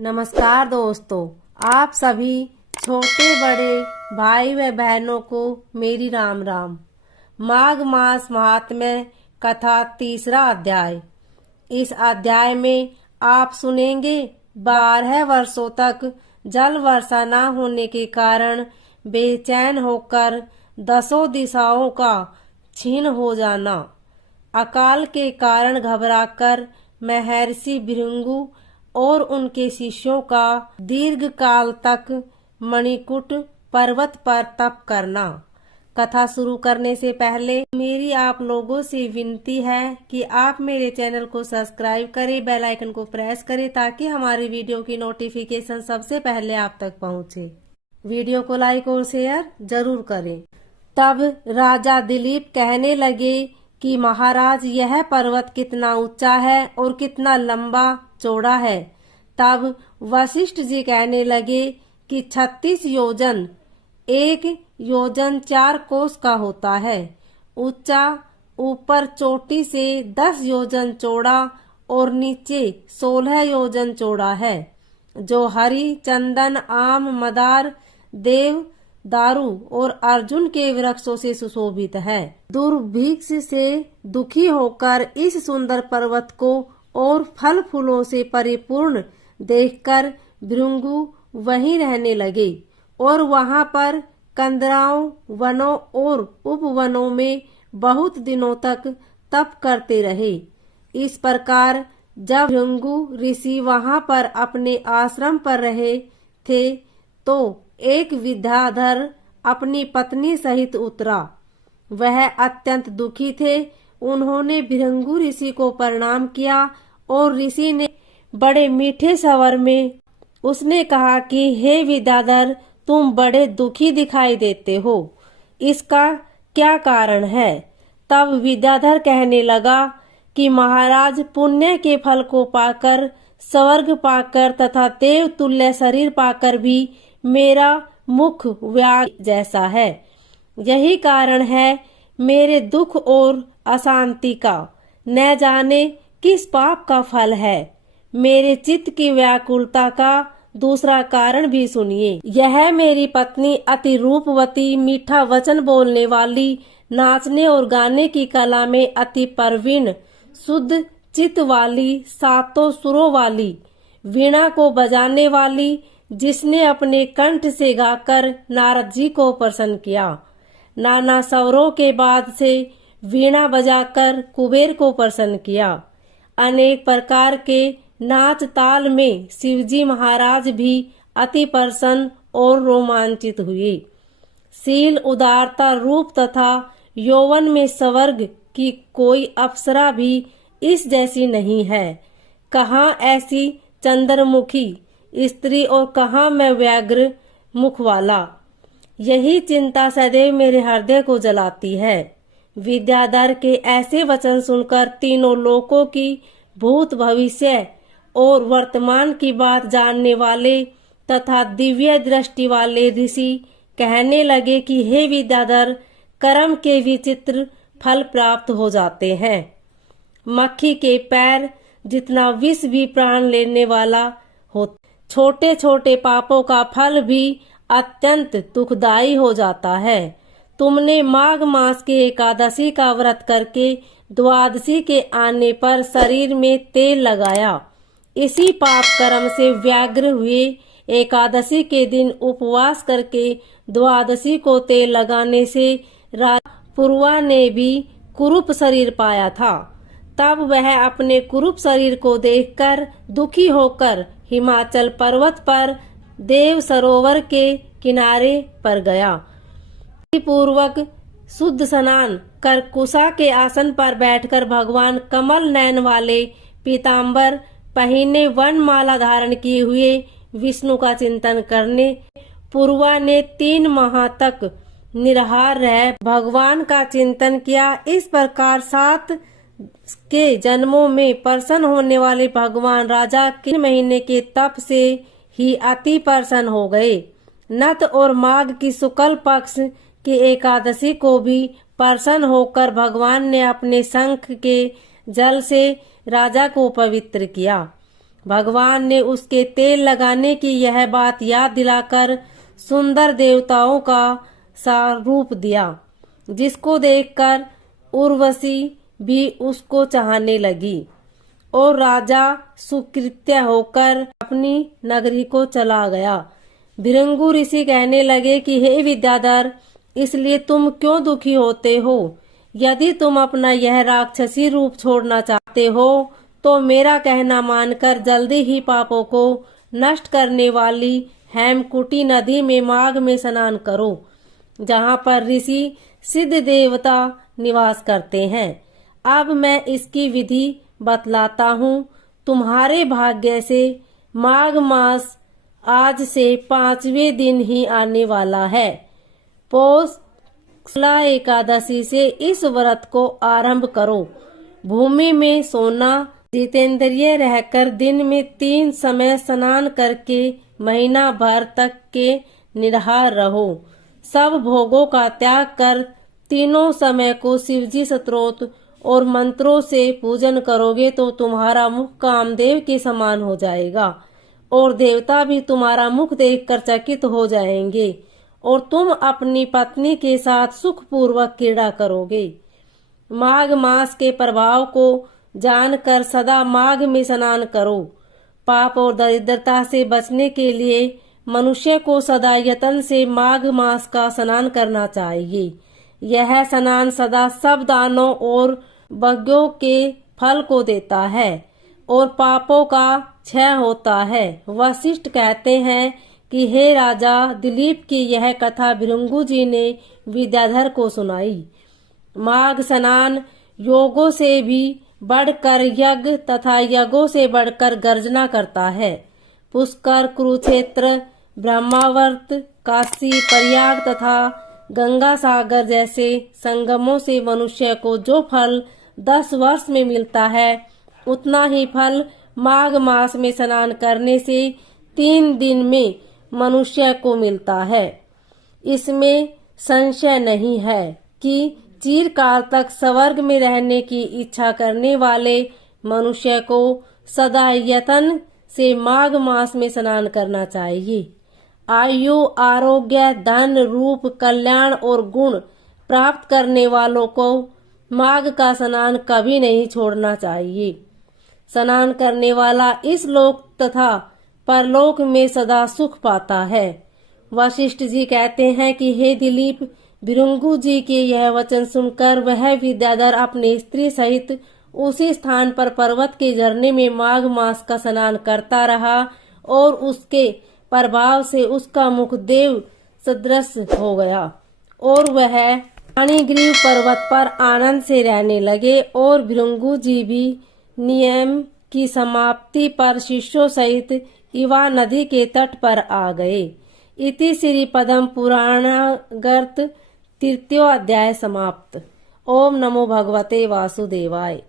नमस्कार दोस्तों, आप सभी छोटे बड़े भाई व बहनों को मेरी राम राम। माघ मास महात्म्य कथा तीसरा अध्याय। इस अध्याय में आप सुनेंगे 12 वर्षों तक जल वर्षा न होने के कारण बेचैन होकर 10 दिशाओं का क्षीण हो जाना, अकाल के कारण घबराकर महर्षि भृगु और उनके शिष्यों का दीर्घ काल तक मणिकूट पर्वत पर तप करना। कथा शुरू करने से पहले मेरी आप लोगों से विनती है कि आप मेरे चैनल को सब्सक्राइब करें, बेल आइकन को प्रेस करें ताकि हमारी वीडियो की नोटिफिकेशन सबसे पहले आप तक पहुंचे। वीडियो को लाइक और शेयर जरूर करें। तब राजा दिलीप कहने लगे कि महाराज, यह पर्वत कितना ऊंचा है और कितना लंबा चौड़ा है। तब वशिष्ठ जी कहने लगे कि 36 योजन, 1 योजन 4 कोस का होता है, ऊंचा, ऊपर चोटी से 10 योजन चौड़ा और नीचे 16 योजन चौड़ा है, जो हरि, चंदन, आम, मदार, देव दारू और अर्जुन के वृक्षों से सुशोभित है। दुर्भिक्ष से दुखी होकर इस सुंदर पर्वत को और फल फूलों से परिपूर्ण देखकर भृगु वहीं रहने लगे और वहां पर कंदराओं, वनों और उपवनों में बहुत दिनों तक तप करते रहे। इस प्रकार जब भृगु ऋषि वहां पर अपने आश्रम पर रहे थे तो एक विद्याधर अपनी पत्नी सहित उतरा। वह अत्यंत दुखी थे। उन्होंने भृगु ऋषि को प्रणाम किया और ऋषि ने बड़े मीठे स्वर में उसने कहा कि हे विद्याधर, तुम बड़े दुखी दिखाई देते हो, इसका क्या कारण है? तब विद्याधर कहने लगा कि महाराज, पुण्य के फल को पाकर, स्वर्ग पाकर तथा देव तुल्य शरीर पाकर भी मेरा मुख व्याघ्र जैसा है। यही कारण है मेरे दुख और अशांति का। न जाने किस पाप का फल है। मेरे चित्त की व्याकुलता का दूसरा कारण भी सुनिए। यह मेरी पत्नी अति रूपवती, मीठा वचन बोलने वाली, नाचने और गाने की कला में अति प्रवीण, शुद्ध चित्त वाली, 7 सुरों वाली, वीणा को बजाने वाली, जिसने अपने कंठ से गाकर नारद जी को प्रसन्न किया। नाना स्वरों के बाद से वीणा बजाकर कुबेर को प्रसन्न किया। अनेक प्रकार के नाच ताल में शिवजी महाराज भी अति प्रसन्न और रोमांचित हुए। शील, उदारता, रूप तथा यौवन में स्वर्ग की कोई अप्सरा भी इस जैसी नहीं है। कहाँ ऐसी चंद्रमुखी स्त्री और कहाँ मैं व्याघ्र मुख वाला। यही चिंता सदैव मेरे हृदय को जलाती है। विद्याधर के ऐसे वचन सुनकर तीनों लोकों की भूत, भविष्य और वर्तमान की बात जानने वाले तथा दिव्य दृष्टि वाले ऋषि कहने लगे कि हे विद्याधर, कर्म के विचित्र फल प्राप्त हो जाते हैं। मक्खी के पैर जितना विष भी प्राण लेने वाला हो। छोटे छोटे पापों का फल भी अत्यंत दुखदायी हो जाता है। तुमने माघ मास के एकादशी का व्रत करके द्वादशी के आने पर शरीर में तेल लगाया। इसी पाप कर्म से व्याग्र हुए एकादशी के दिन उपवास करके द्वादशी को तेल लगाने से राजा पूर्वा ने भी कुरूप शरीर पाया था। तब वह अपने कुरूप शरीर को देखकर दुखी होकर हिमाचल पर्वत पर देव सरोवर के किनारे पर गया। पूर्वक शुद्ध स्नान कर कुशा के आसन पर बैठकर भगवान कमल नयन वाले पीताम्बर पहने वनमाला धारण किए हुए विष्णु का चिंतन करने पूर्वा ने 3 माह तक निराहार रह भगवान का चिंतन किया। इस प्रकार 7 के जन्मों में प्रसन्न होने वाले भगवान राजा के महीने के तप से ही अति प्रसन्न हो गए। नत और माघ की शुक्ल पक्ष की एकादशी को भी प्रसन्न होकर भगवान ने अपने शंख के जल से राजा को पवित्र किया। भगवान ने उसके तेल लगाने की यह बात याद दिलाकर सुंदर देवताओं का सा रूप दिया, जिसको देखकर उर्वशी भी उसको चाहने लगी और राजा सुकृत्य होकर अपनी नगरी को चला गया। भृगु ऋषि कहने लगे कि हे विद्याधर, इसलिए तुम क्यों दुखी होते हो? यदि तुम अपना यह राक्षसी रूप छोड़ना चाहते हो तो मेरा कहना मानकर जल्दी ही पापों को नष्ट करने वाली हेमकुटी नदी में माघ में स्नान करो, जहाँ पर ऋषि सिद्ध देवता निवास करते हैं। अब मैं इसकी विधि बतलाता हूँ। तुम्हारे भाग्य से माघ मास आज से 5वें दिन ही आने वाला है। पौष शुक्ला एकादशी से इस व्रत को आरंभ करो। भूमि में सोना, जितेंद्रिय रहकर दिन में 3 समय स्नान करके महीना भर तक के निराहार रहो। सब भोगों का त्याग कर तीनों समय को शिवजी स्तोत्र और मंत्रों से पूजन करोगे तो तुम्हारा मुख कामदेव के समान हो जाएगा और देवता भी तुम्हारा मुख देखकर चकित हो जाएंगे और तुम अपनी पत्नी के साथ सुखपूर्वक क्रीड़ा करोगे। माघ मास के प्रभाव को जानकर सदा माघ में स्नान करो। पाप और दरिद्रता से बचने के लिए मनुष्य को सदा यत्न से माघ मास का स्नान करना चाहिए। यह स्नान सदा सब दानों और यज्ञों के फल को देता है और पापों का क्षय होता है। वशिष्ठ कहते हैं कि हे राजा, दिलीप की यह कथा भृगु जी ने विद्याधर को सुनाई। माघ स्नान योगों से भी बढ़कर यज्ञ तथा यज्ञों से बढ़कर गर्जना करता है। पुष्कर, कुरुक्षेत्र, ब्रह्मावर्त, काशी, प्रयाग तथा गंगा सागर जैसे संगमों से मनुष्य को जो फल 10 वर्ष में मिलता है, उतना ही फल माघ मास में स्नान करने से 3 दिन में मनुष्य को मिलता है। इसमें संशय नहीं है कि चिरकाल तक स्वर्ग में रहने की इच्छा करने वाले मनुष्य को सदा यत्न से माघ मास में स्नान करना चाहिए। आयु, आरोग्य, धन, रूप, कल्याण और गुण प्राप्त करने वालों को माघ का स्नान कभी नहीं छोड़ना चाहिए। स्नान करने वाला इस लोक तथा परलोक में सदा सुख पाता है। वशिष्ठ जी कहते हैं कि हे दिलीप, भृगु जी के यह वचन सुनकर वह विद्याधर अपनी स्त्री सहित उसी स्थान पर पर्वत के झरने में माघ मास का स्नान करता रहा और उसके प्रभाव से उसका मुख देव सदृश हो गया और वह पाणिग्रीव पर्वत पर आनंद से रहने लगे और भृगु जी भी नियम की समाप्ति पर शिष्यों सहित इवा नदी के तट पर आ गए। इति श्री पद्म पुराणागर्त 3य अध्याय समाप्त। ओम नमो भगवते वासुदेवाय।